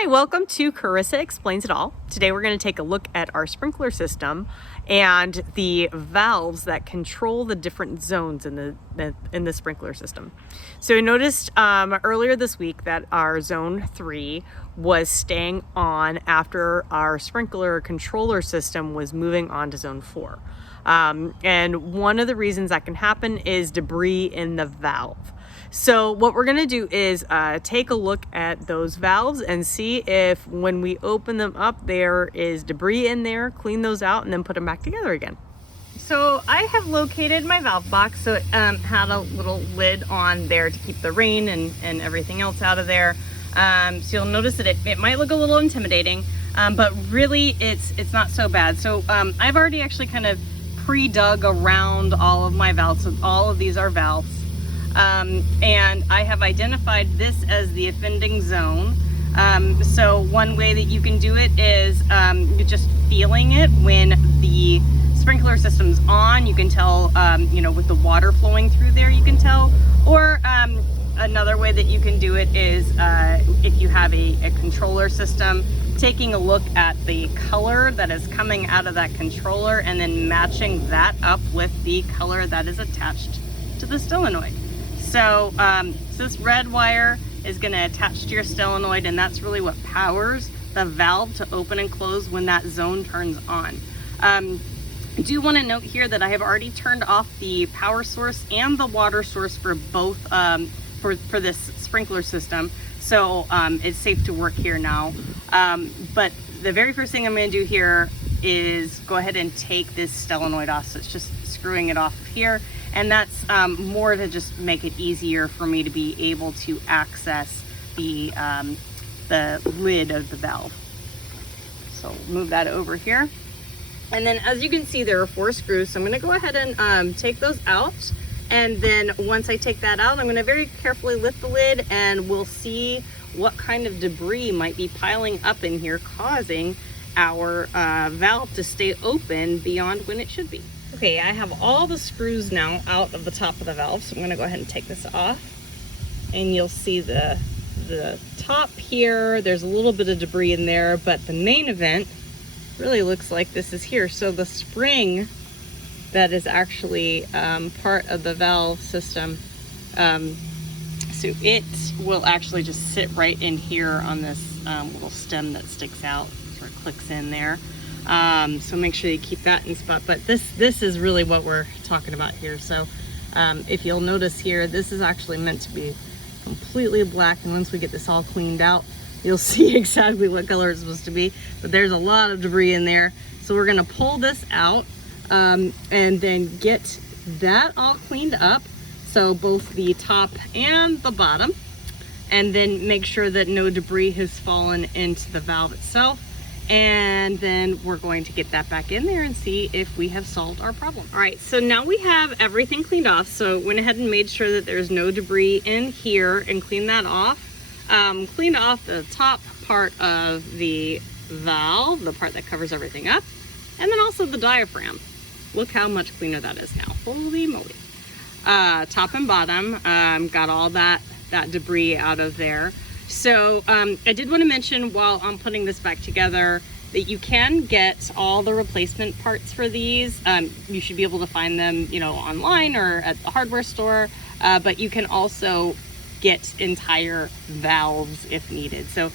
Hi, welcome to Carissa Explains It All. Today we're going to take a look at our sprinkler system and the valves that control the different zones in the sprinkler system. So I noticed earlier this week that our zone 3 was staying on after our sprinkler controller system was moving on to zone 4. And one of the reasons that can happen is debris in the valve. So what we're gonna do is take a look at those valves and see if when we open them up there is debris in there, clean those out, and then put them back together again. So I have located my valve box, so it had a little lid on there to keep the rain and everything else out of there. So you'll notice that it might look a little intimidating, but really it's not so bad. So I've already actually kind of pre-dug around all of my valves, so all of these are valves. And I have identified this as the offending zone. So one way that you can do it is just feeling it when the sprinkler system's on. You can tell, with the water flowing through there, you can tell. Or another way that you can do it is if you have a controller system, taking a look at the color that is coming out of that controller and then matching that up with the color that is attached to the solenoid. So this red wire is going to attach to your solenoid, and that's really what powers the valve to open and close when that zone turns on. I do want to note here that I have already turned off the power source and the water source for both for this sprinkler system, so it's safe to work here now. But the very first thing I'm going to do here is go ahead and take this solenoid off. So it's just screwing it off of here, and that's more to just make it easier for me to be able to access the lid of the valve. So move that over here, and then as you can see there are 4 screws, so I'm going to go ahead and take those out, and then once I take that out, I'm going to very carefully lift the lid, and we'll see what kind of debris might be piling up in here, causing our valve to stay open beyond when it should be. Okay, I have all the screws now out of the top of the valve, so I'm going to go ahead and take this off, and you'll see the top here, there's a little bit of debris in there, but the main event really looks like this is here. So the spring that is actually part of the valve system, so it will actually just sit right in here on this little stem that sticks out, sort of clicks in there. So make sure you keep that in spot, but this is really what we're talking about here. So if you'll notice here, this is actually meant to be completely black, and once we get this all cleaned out, you'll see exactly what color it's supposed to be, but there's a lot of debris in there. So we're going to pull this out and then get that all cleaned up, so both the top and the bottom, and then make sure that no debris has fallen into the valve itself. And then we're going to get that back in there and see if we have solved our problem. All right, so now we have everything cleaned off. So went ahead and made sure that there's no debris in here and cleaned that off. Cleaned off the top part of the valve, the part that covers everything up, and then also the diaphragm. Look how much cleaner that is now. Holy moly. Top and bottom, got all that debris out of there. So I did want to mention while I'm putting this back together that you can get all the replacement parts for these. You should be able to find them, online or at the hardware store, but you can also get entire valves if needed. So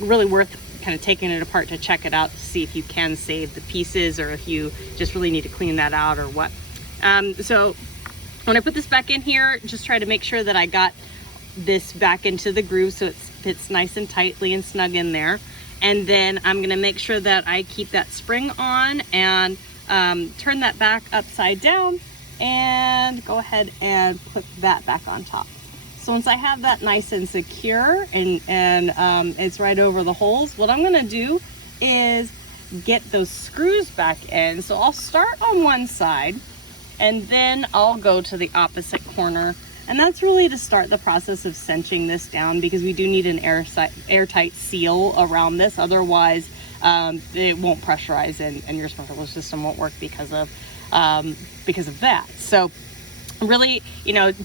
really worth kind of taking it apart to check it out to see if you can save the pieces or if you just really need to clean that out or what. So when I put this back in here, just try to make sure that I got this back into the groove so it fits nice and tightly and snug in there. And then I'm going to make sure that I keep that spring on and turn that back upside down and go ahead and put that back on top. So once I have that nice and secure and it's right over the holes, what I'm going to do is get those screws back in. So I'll start on one side and then I'll go to the opposite corner. And that's really to start the process of cinching this down, because we do need an airtight seal around this. Otherwise, it won't pressurize and your sprinkler system won't work because of that. So really,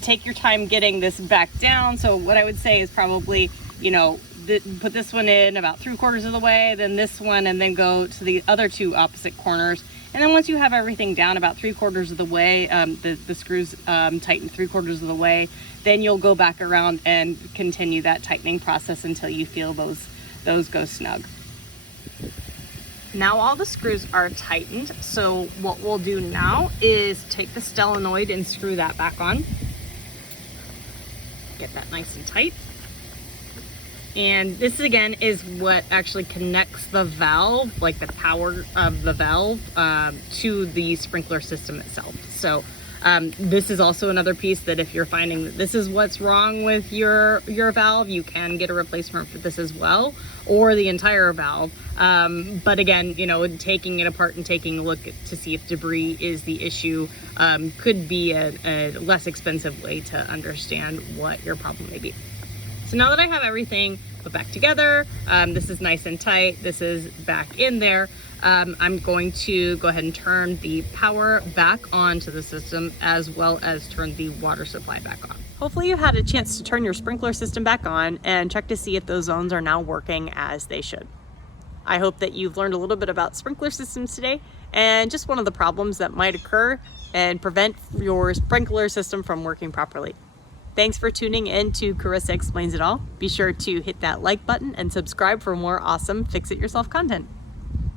take your time getting this back down. So what I would say is probably, put this one in about 3/4 of the way, then this one, and then go to the other two opposite corners. And then once you have everything down about 3/4 of the way, the screws tightened 3/4 of the way, then you'll go back around and continue that tightening process until you feel those go snug. Now all the screws are tightened, so what we'll do now is take the solenoid and screw that back on. Get that nice and tight. And this again is what actually connects the valve, like the power of the valve, to the sprinkler system itself. So this is also another piece that if you're finding that this is what's wrong with your valve, you can get a replacement for this as well, or the entire valve. But again, you know, taking it apart and taking a look to see if debris is the issue could be a less expensive way to understand what your problem may be. So now that I have everything put back together, this is nice and tight, this is back in there, I'm going to go ahead and turn the power back on to the system, as well as turn the water supply back on. Hopefully you had a chance to turn your sprinkler system back on and check to see if those zones are now working as they should. I hope that you've learned a little bit about sprinkler systems today and just one of the problems that might occur and prevent your sprinkler system from working properly. Thanks for tuning in to Carissa Explains It All. Be sure to hit that like button and subscribe for more awesome Fix It Yourself content.